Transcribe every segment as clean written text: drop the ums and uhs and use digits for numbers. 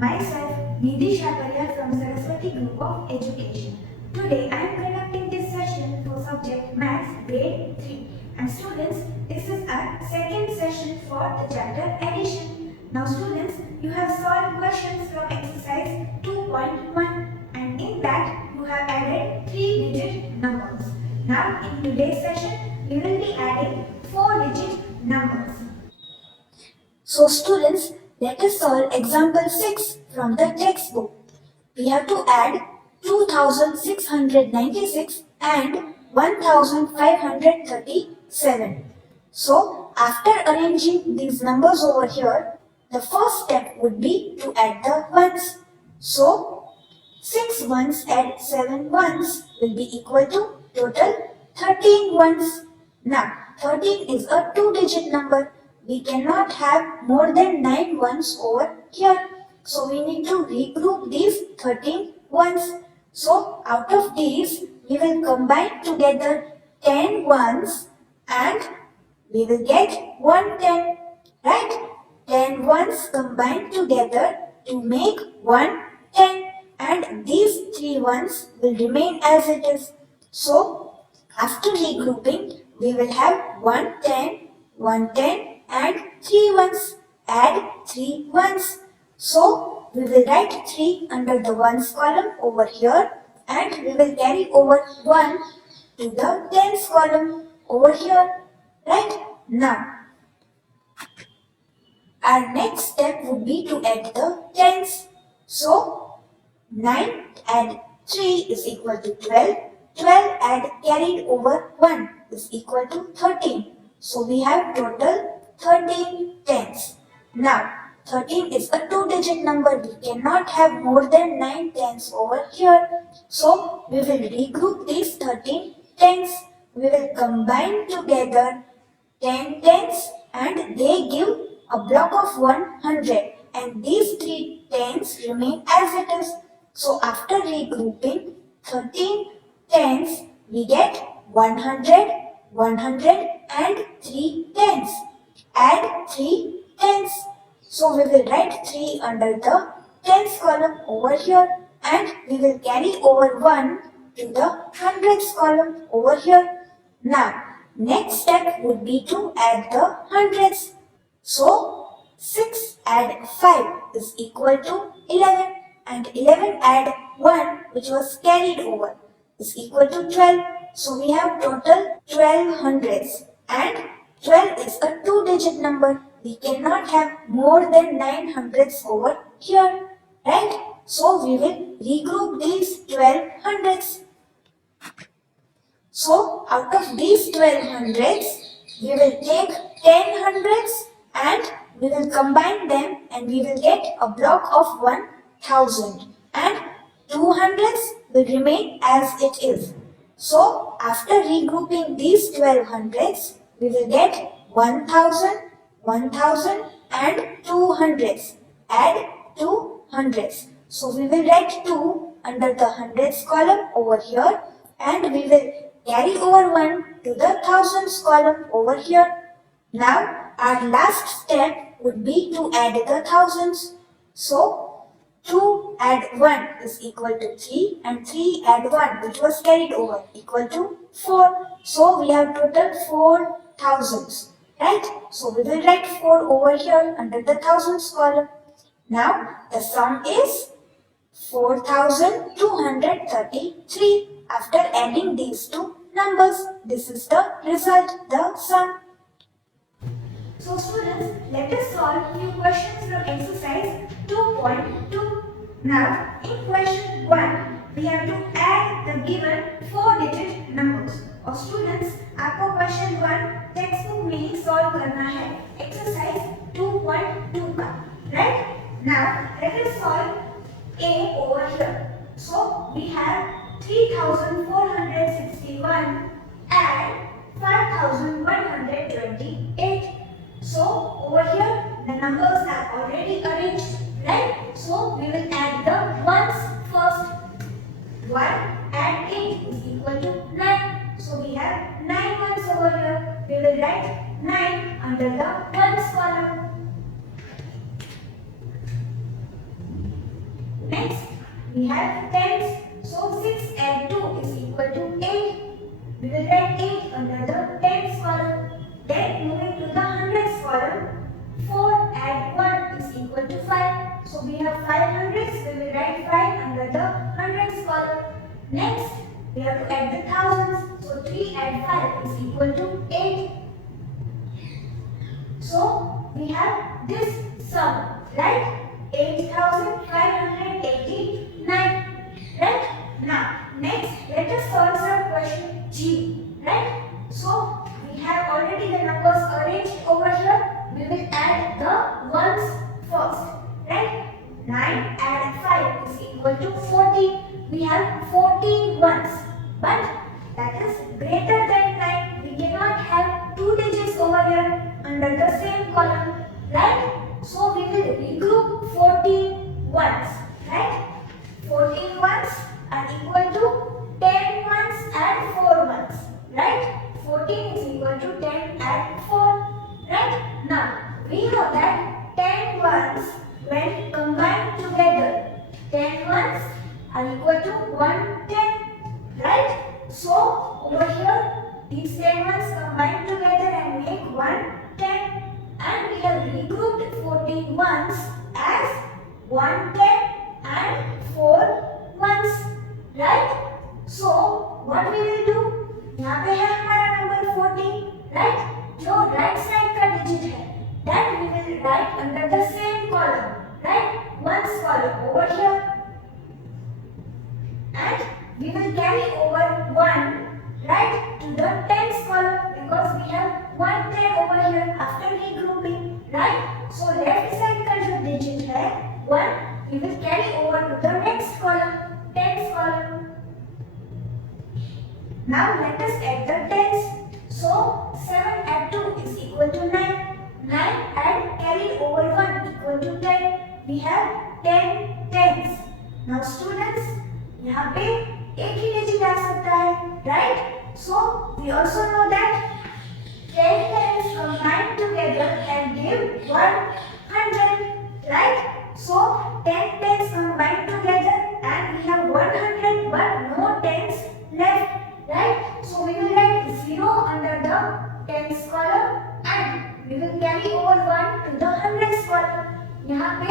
myself Nidhi Shaparia from Saraswati Group of Education. Today I am conducting this session for subject Maths Grade 3. And students, this is our second session for the chapter addition. Now students, you have solved questions from exercise 2.1 and in that you have added 3-digit numbers. Now in today's session, we will be adding 4-digit numbers. So students, let us solve example 6 from the textbook. We have to add 2696 and 1537. So after arranging these numbers over here, the first step would be to add the ones. So 6 ones and 7 ones will be equal to total 13 ones. Now 13 is a 2-digit number. We cannot have more than 9 ones over here. So we need to regroup these 13 ones. So out of these, we will combine together 10 ones and we will get 110. Right? 10 ones combined together to make 110. And these 3 ones will remain as it is. So after regrouping, we will have 110, 110 and 3 ones. Add 3 ones. So we will write 3 under the ones column over here and we will carry over 1 to the tens column over here. Right? Now, our next step would be to add the tens. So 9 add 3 is equal to 12. 12 add carried over 1 is equal to 13. So we have total 13 tens. Now 13 is a 2-digit number. We cannot have more than 9 tens over here. So we will regroup these 13 tens. We will combine together 10 tens and they give a block of 100 and these 3 tens remain as it is. So after regrouping 13 tens, we get 100, 100 and 3 tens. Add 3 tens. So we will write 3 under the tens column over here and we will carry over 1 to the hundreds column over here. Now, next step would be to add the hundreds. So, 6 add 5 is equal to 11 and 11 add 1 which was carried over is equal to 12. So, we have total 12 hundreds and 12 is a 2-digit number. We cannot have more than 9 hundreds over here. Right? So, we will regroup these 12 hundreds. So, out of these 12 hundreds, we will take 10 hundreds and we will combine them and we will get a block of 1000 and 200s will remain as it is. So, after regrouping these 12 hundreds, we will get 1000, 1000 and 200s. Add 2 hundreds. So, we will write 2 under the hundreds column over here and we will carry over 1 to the thousands column over here. Now, our last step would be to add the thousands. So, 2 add 1 is equal to 3 and 3 add 1 which was carried over equal to 4. So, we have total 4 thousands. Right? So, we will write 4 over here under the thousands column. Now, the sum is 4233 after adding these two numbers. This is the result, the sum. So students, let us solve few questions from exercise 2.2. Now, in question 1, we have to add the given 4-digit numbers. और students, आपको question 1 textbook में ही solve करना है exercise 2.2 का. Right? Now, let us solve A over here. So, we have 3461 and 5128. So, over here, the numbers are already arranged, right? So, we will add the ones first. 1 and 8 is equal to 9. So, we have 9 ones over here. We will write 9 under the ones column. Next, we have tens. So 6 and 2 is equal to 8. We will write 8 under the tens column. Then moving to the hundreds column, 4 and 1 is equal to 5. So we have 5 hundreds. We will write 5 under the hundreds column. Next, we have to add the thousands. So 3 and 5 is equal to 8. So we have this sum, right? 8,589. Right? Now, next, let us solve some question G. Right? So we have already the numbers arranged over here. We will add the ones first. Right? 9 and 5 is equal to 14. We have 14 ones. But that is greater than 9. We cannot have two digits over here under the same column. Right? So we will regroup 14 ones. Right? 14 ones are equal to 10 ones and 4 ones. Right? 14 is equal to 10 and 4. Right? Now, we know that 10 ones when combined together, 10 ones are equal to 110. Right? So, over here, these 10 ones combine together and make 110. And we have regrouped 14 ones as 110 and 4 ones. Right? So, what we will do? यहाँ पे है हमारा number 14. Right? जो right side का digit है, that we will write under the same column. Right? Ones column over here. And we will carry over 1, right, to the tens column because we have 110 over here after regrouping, right? So left side का जो digit है 1, we will carry over to the next column, tens column. Now let us add the tens. So 7 add 2 is equal to 9. 9 add carried over 1 equal to 10. We have 10 tens. Now students, यहाँ पे एक ही digit आ सकता है, right? So we also know that 10 tens combined together can give 100, right? So 10 tens combined together and we have 100 but no tens left, right? So we will write 0 under the tens column and we will carry over 1 to the hundreds column. यहाँ पे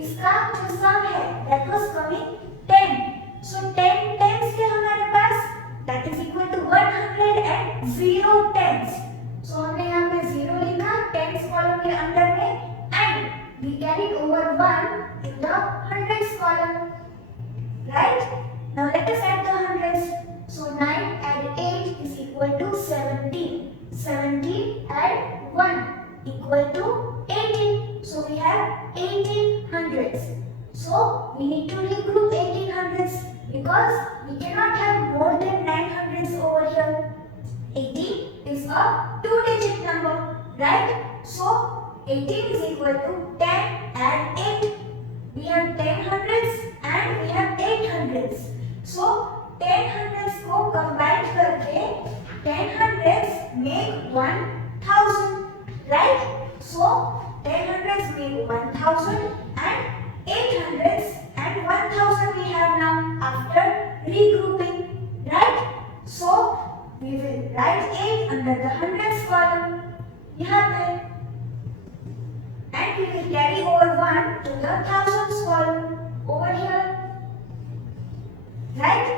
इसका जो sum है that was coming 10. So 10 tens थे हमारे पास, that is equal to 100 and 0 tens. So हमने यहाँ पे 0 लिखा tens column के अंदर में and we carried over 1 in the hundreds column. Right? Now let us add the hundreds. So 9 and 8 is equal to 17. 17 and 1 equal to 18. So we have 18 hundreds. So we need to regroup 18 hundreds because we cannot have more than 900s over here. 18 is a two-digit number, right? So 18 is equal to 10 and 8. We have 10 hundreds and we have 8 hundreds. So 10 hundreds को combine करके 10 hundreds make 1000, right? So 10 hundreds make 1000 and 8 hundreds and 1000 we have now after regrouping, right? So we will write 8 under the hundreds column यहाँ पे and we will carry over 1 to the thousands column over here, right?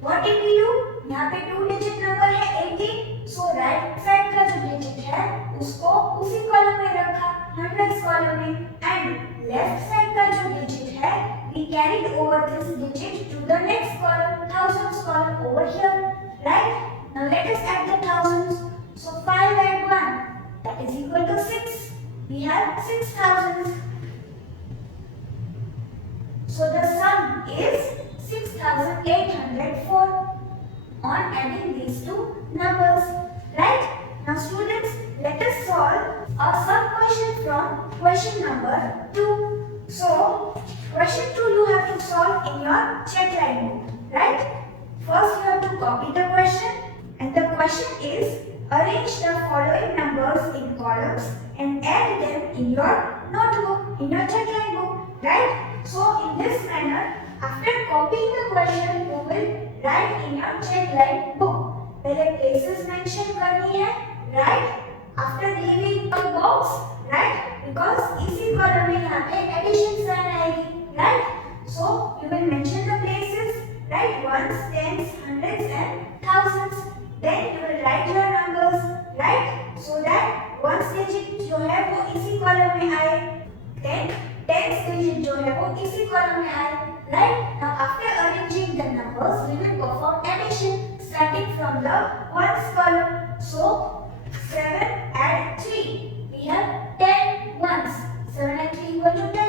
What did we do? यहाँ पे 2 digit number है 18, so right side का जो digit है उसको उसी column में रखा hundreds column में and left side का जो digit है we carried over this digit to the next column, thousands column over here, right? Now let us add the thousands. So 5 and 1, that is equal to 6. We have 6,000. So the sum is 6,804 on adding these two numbers, right? Now students, let us solve a sum question from question number 2. So question 2 you have to solve in your checkline book, right? First you have to copy the question and the question is arrange the following numbers in columns and add them in your notebook, in your checkline book, right? So in this manner, after copying the question, you will write in your checkline book. पहले places mention करनी है, right? After leaving the box, right? Because इसी column में यहाँ पे addition sign आएगी, right? So you will mention the places, right? Ones, tens, hundreds and thousands. Then you will write your numbers, right? So that ones digit जो है वो इसी column में आए, then tens digit जो है वो इसी column में आए, right? Now after arranging the numbers, we will perform addition starting from the ones column. So 7 and 3, we have 10 ones. 7 and 3 equal to 10.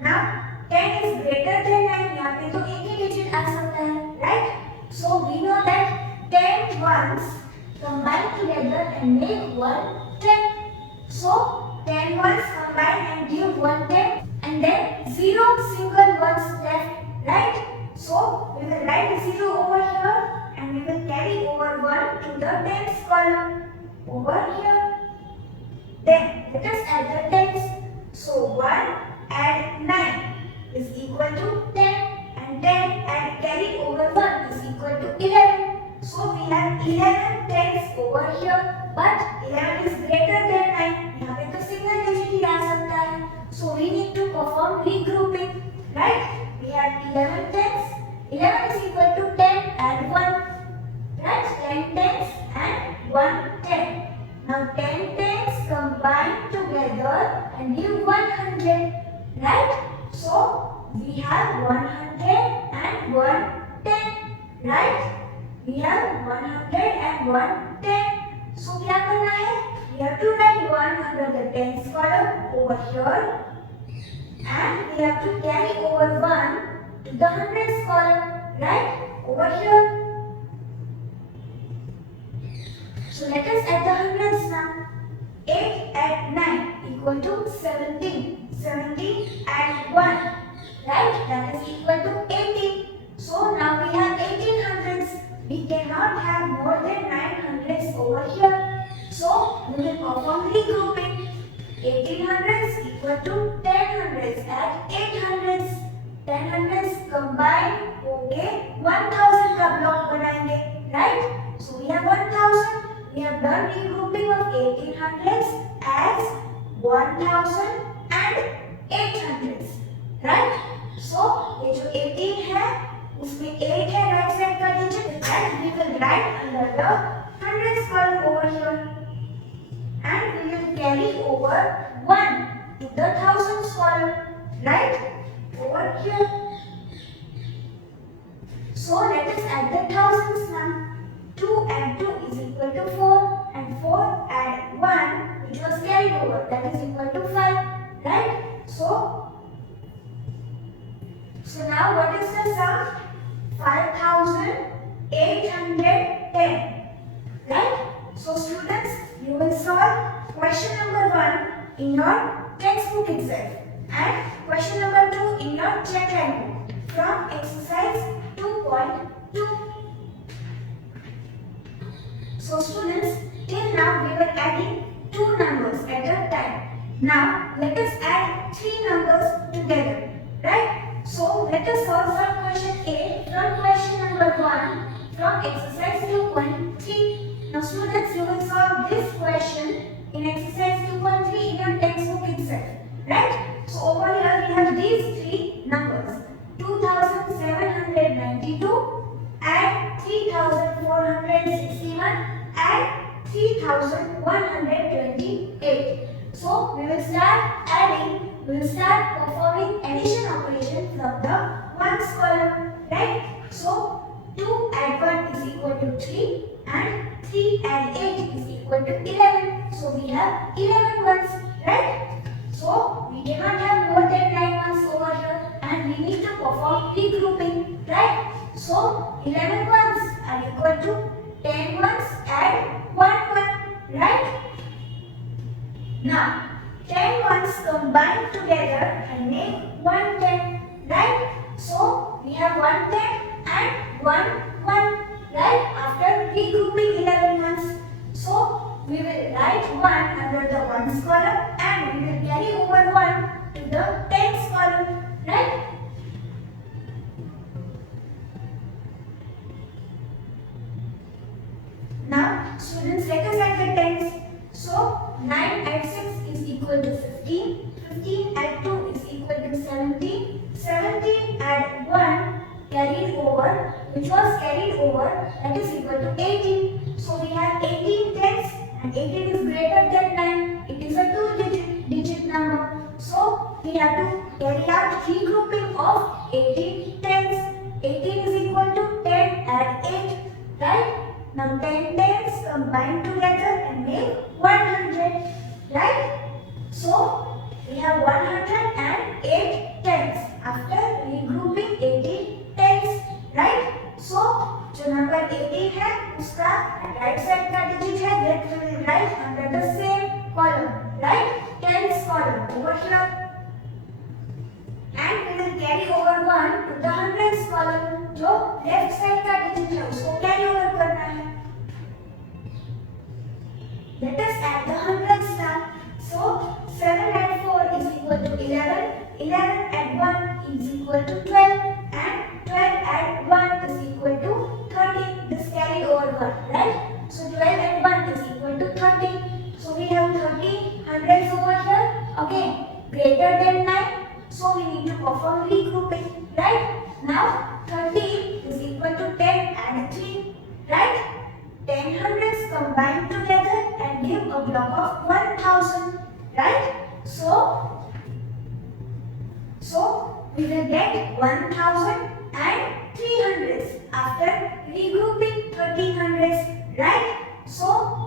Now 10 is greater than 9. यहाँ पे तो एक ही digit आ सकता है, right? So we know that 10 ones combine together and make one 10. So 10 ones combine and give one 10, and then 0 single ones left, right? So we will write 0 over here and we will carry over 1 to the tens column over here. Then let us add the tens. So 1 and 9 is equal to 10, and 10 and carry over 1 is equal to 11. So we have 11 tens over here, but 11 is greater than 9. यहाँ पे तो single digit ही आ सकता है. So we need to perform regrouping, right? We have 11 tens. 11 is equal to 10 and 1, right? 10 tens and 1 10. Now 10 tens combine together and give 100, right? So we have 100 and 110, right? We have 100 and 110. So क्या करना है? We have to write 1 under the tens column over here, and we have to carry over 1 to the hundreds column, right? Over here. So let us add the hundreds now. 8 and 9 equal to 17. 17 and 1, right? That is equal to 18. So now we have 18 hundreds. We cannot have more than 9 hundreds over here. So we will perform regrouping. 18 hundreds equal to 10 hundreds and 8 hundreds. 10 hundreds combine होके 1000 का block बनाएंगे, right? So we have 1000. We have done regrouping of 18 hundreds as 1000 and 8 hundreds, right? So ये जो 18 है उसमें 8 है right side का digit, and we will write under the hundreds column over here, and we will carry over 1 to the thousands column, right? Over here. So let us add the thousands now. 2 and 2 is equal to 4, and 4 and 1 which was carried over, that is equal to 5, right? So now what is the sum? 5810, right? So students, you will solve question number 1 in your textbook itself and question number 2 in your checkline book from exercise 2.2. So students, till now we were adding 2 numbers at a time. Now let us add 3 numbers together, right? So let us solve from question A from question number 1 from exercise 2.3. Now students, you will solve this question in exercise 2.3 in your textbook itself, right? So over here we have these 3 numbers, 2792 and 3461 and 3128. So we will start adding, we will start performing addition operation from the ones column, right? So 2 and 1 is equal to 3 and 3 and 8 is equal to 11. So we have 11 ones, right? So we cannot have more than 9 ones over here, and we need to perform regrouping, right? So 11 ones are equal to 10 ones and 1 one, right? Now 10 ones combine together and make 110, right? So we have 110 and 1 1, right? After regrouping 11 ones, so we will write 1 under the ones column and we will carry over 1 which was carried over, that is equal to 18. So we have 18 tens and 18 is greater than 9. It is a two-digit number. So we have to carry out regrouping of 18 tens. 18 is equal to 10 and 8, right? Now 10 tens combine together and make 100, right? So we have 108 tens after regrouping 18 tens, right? So जो number 80 है उसका right side का digit है that we will write under the same column, right? Tens column over here, and we will carry over 1 to the hundreds column. जो left side का digit है उसको carry over करना है. Let us add the hundreds now. So 7 and 4 is equal to 11. 11 and 1 is equal to 12, and 12 and 1 is equal to 13. This carried over 1, right? So 12 and 1 is equal to 13. So we have 30 hundreds over here. Again, greater than 9. So we need to perform regrouping, right? Now 30 is equal to 10 and 3, right? 10 hundreds combined together and give a block of 1000, right? So we will get 1000 and 300s after regrouping 30 hundreds, right? So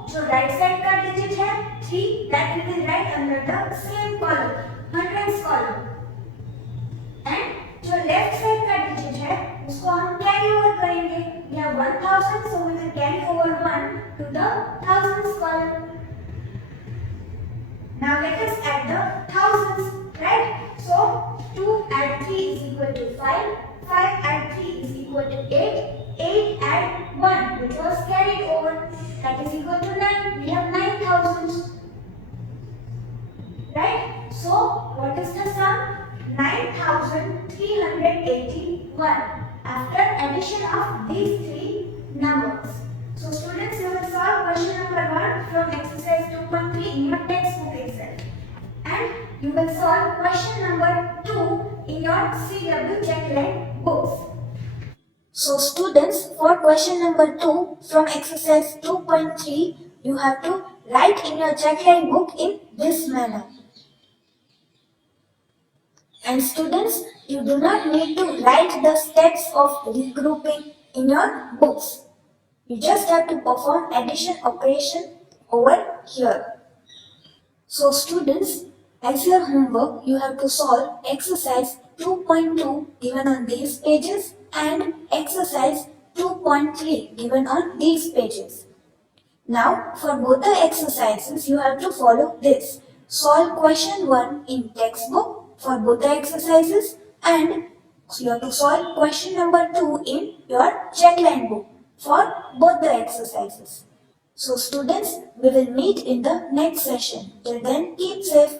जो right side का digit है 3, that we will write under the same column, hundreds column, and जो left side का digit है उसको हम carry over करेंगे. We have 1000, so we will carry over 1 to the thousands column. Now let us add the thousands, right? So 2 and 3 is equal to 5, 5 and 3 is equal to 8, 8 and 1 which was carried over, that is equal to 9. We have 9,000, right? So what is the sum? 9,381 after addition of these three numbers. So students, you will solve question number 1 from exercise 2.3 in your textbook itself, and you will solve question number 2 in your CW Checkline books. So students, for question number 2 from exercise 2.3, you have to write in your Checkline book in this manner. And students, you do not need to write the steps of regrouping in your books. You just have to perform addition operation over here. So students, as your homework, you have to solve exercise 2.2 given on these pages and exercise 2.3 given on these pages. Now, for both the exercises, you have to follow this. Solve question 1 in textbook for both the exercises, and you have to solve question number 2 in your Checkline book for both the exercises. So students, we will meet in the next session. Till then, keep safe.